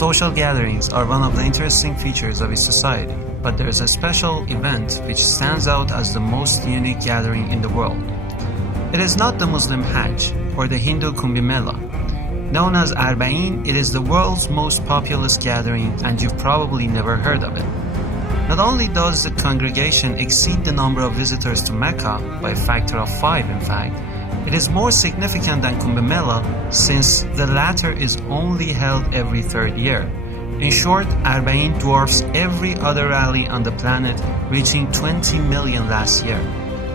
Social gatherings are one of the interesting features of its society, but there is a special event which stands out as the most unique gathering in the world. It is not the Muslim Hajj or the Hindu Kumbh Mela. Known as Arbaeen, it is the world's most populous gathering, and you've probably never heard of it. Not only does the congregation exceed the number of visitors to Mecca by a factor of 5 in fact, it is more significant than Kumbh Mela since the latter is only held every third year. In short, Arbaeen dwarfs every other rally on the planet, reaching 20 million last year.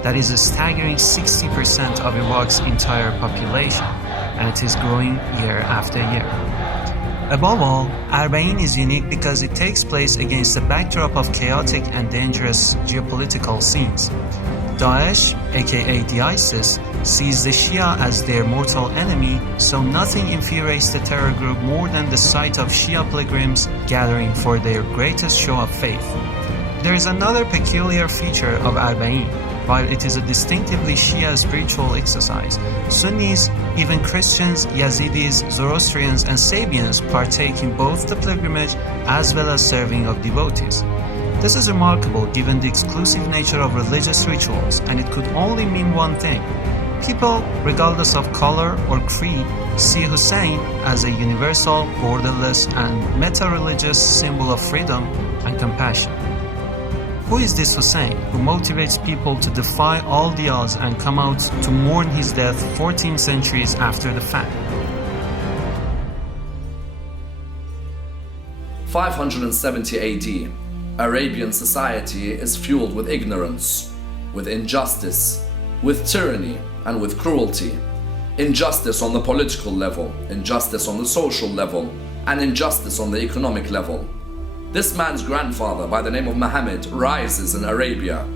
That is a staggering 60% of Iraq's entire population, and it is growing year after year. Above all, Arbaeen is unique because it takes place against the backdrop of chaotic and dangerous geopolitical scenes. Daesh, aka the ISIS, sees the Shia as their mortal enemy, so nothing infuriates the terror group more than the sight of Shia pilgrims gathering for their greatest show of faith. There is another peculiar feature of Arbaeen. While it is a distinctively Shia spiritual exercise, Sunnis, even Christians, Yazidis, Zoroastrians, and Sabians partake in both the pilgrimage as well as serving of devotees. This is remarkable given the exclusive nature of religious rituals, and it could only mean one thing. People, regardless of color or creed, see Hussein as a universal, borderless, and meta-religious symbol of freedom and compassion. Who is this Hussein who motivates people to defy all the odds and come out to mourn his death 14 centuries after the fact? 570 AD, Arabian society is fueled with ignorance, with injustice, with tyranny, and with cruelty. Injustice on the political level, injustice on the social level, and injustice on the economic level. This man's grandfather, by the name of Muhammad, rises in Arabia.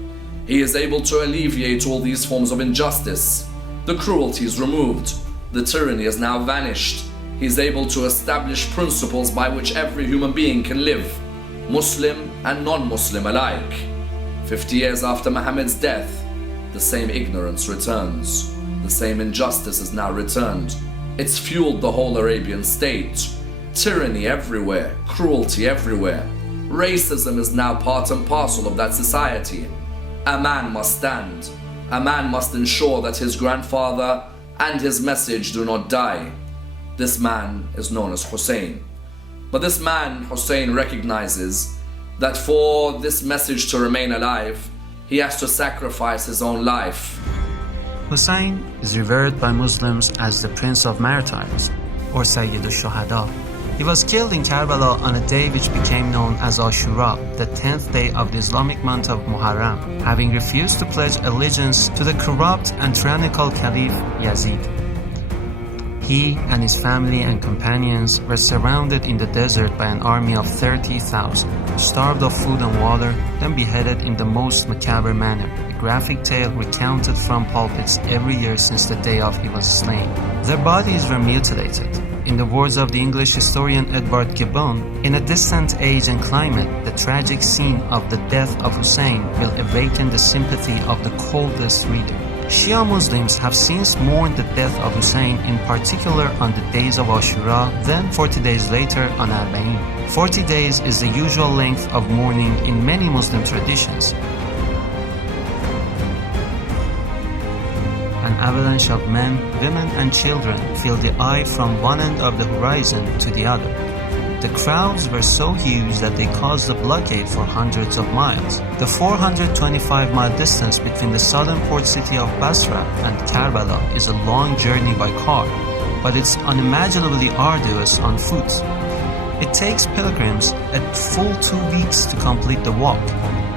He is able to alleviate all these forms of injustice. The cruelty is removed. The tyranny is now vanished. He is able to establish principles by which every human being can live, Muslim and non-Muslim alike. 50 years after Muhammad's death, the same ignorance returns. The same injustice is now returned. It's fueled the whole Arabian state. Tyranny everywhere, cruelty everywhere. Racism is now part and parcel of that society. A man must stand. A man must ensure that his grandfather and his message do not die. This man is known as Hussein. But this man, Hussein, recognizes that for this message to remain alive, he has to sacrifice his own life. Hussein is revered by Muslims as the Prince of Martyrs, or Sayyid al-Shuhada. He was killed in Karbala on a day which became known as Ashura, the 10th day of the Islamic month of Muharram, having refused to pledge allegiance to the corrupt and tyrannical Caliph Yazid. He and his family and companions were surrounded in the desert by an army of 30,000, starved of food and water, then beheaded in the most macabre manner, a graphic tale recounted from pulpits every year since the day of he was slain. Their bodies were mutilated. In the words of the English historian Edward Gibbon, in a distant age and climate, the tragic scene of the death of Hussein will awaken the sympathy of the coldest reader. Shia Muslims have since mourned the death of Hussein, in particular on the days of Ashura, then 40 days later on Arbaeen. 40 days is the usual length of mourning in many Muslim traditions. An avalanche of men, women, and children filled the eye from one end of the horizon to the other. The crowds were so huge that they caused a blockade for hundreds of miles. The 425-mile distance between the southern port city of Basra and Karbala is a long journey by car, but it's unimaginably arduous on foot. It takes pilgrims a full 2 weeks to complete the walk.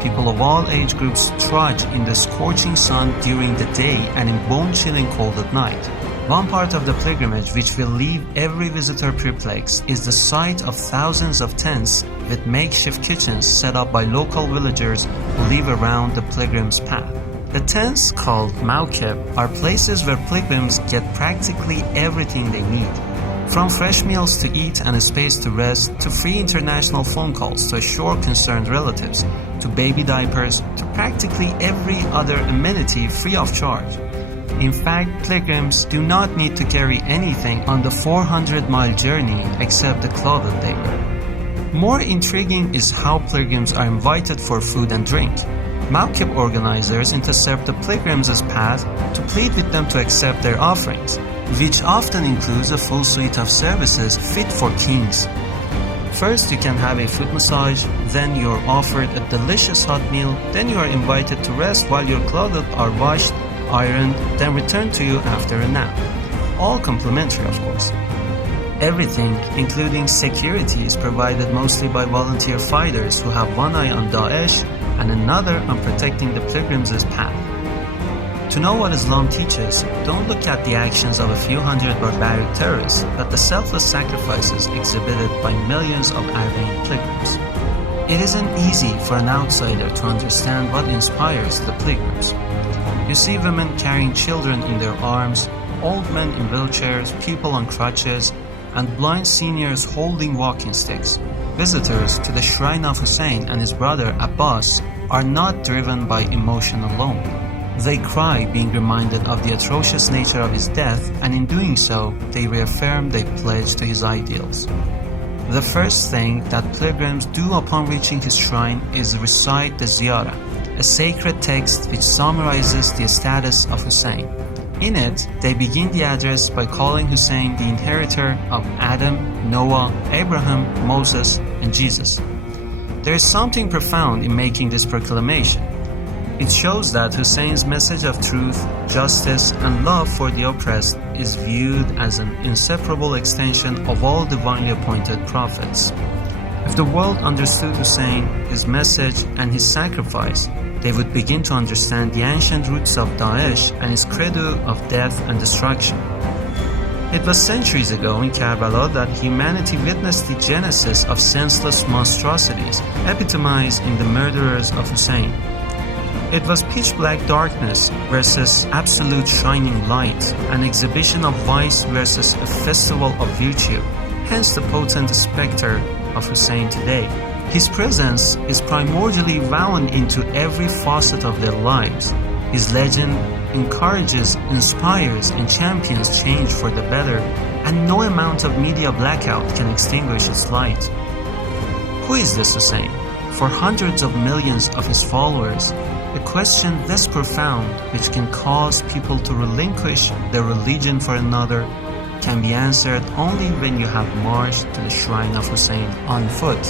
People of all age groups trudge in the scorching sun during the day and in bone-chilling cold at night. One part of the pilgrimage which will leave every visitor perplexed is the sight of thousands of tents with makeshift kitchens set up by local villagers who live around the pilgrim's path. The tents, called mawkib, are places where pilgrims get practically everything they need. From fresh meals to eat and a space to rest, to free international phone calls to assure concerned relatives, to baby diapers, to practically every other amenity free of charge. In fact, pilgrims do not need to carry anything on the 400-mile journey except the clothes they wear. More intriguing is how pilgrims are invited for food and drink. Mawqif organizers intercept the pilgrims' path to plead with them to accept their offerings, which often includes a full suite of services fit for kings. First, you can have a foot massage, then you are offered a delicious hot meal, then you are invited to rest while your clothes are washed, ironed, then returned to you after a nap. All complimentary, of course. Everything, including security, is provided mostly by volunteer fighters who have one eye on Daesh and another on protecting the pilgrims' path. To know what Islam teaches, don't look at the actions of a few hundred barbaric terrorists, but the selfless sacrifices exhibited by millions of Arbaeen pilgrims. It isn't easy for an outsider to understand what inspires the pilgrims. You see women carrying children in their arms, old men in wheelchairs, people on crutches, and blind seniors holding walking sticks. Visitors to the shrine of Hussein and his brother Abbas are not driven by emotion alone. They cry being reminded of the atrocious nature of his death, and in doing so, they reaffirm their pledge to his ideals. The first thing that pilgrims do upon reaching his shrine is recite the Ziyarah, a sacred text which summarizes the status of Hussein. In it, they begin the address by calling Hussein the inheritor of Adam, Noah, Abraham, Moses, and Jesus. There is something profound in making this proclamation. It shows that Hussein's message of truth, justice, and love for the oppressed is viewed as an inseparable extension of all divinely appointed prophets. If the world understood Hussein, his message, and his sacrifice, they would begin to understand the ancient roots of Daesh and its credo of death and destruction. It was centuries ago in Karbala that humanity witnessed the genesis of senseless monstrosities, epitomized in the murderers of Hussein. It was pitch-black darkness versus absolute shining light, an exhibition of vice versus a festival of virtue, hence the potent specter of Hussein today. His presence is primordially woven into every facet of their lives. His legend encourages, inspires, and champions change for the better, and no amount of media blackout can extinguish its light. Who is this Hussein? For hundreds of millions of his followers, a question this profound, which can cause people to relinquish their religion for another, can be answered only when you have marched to the shrine of Hussein on foot.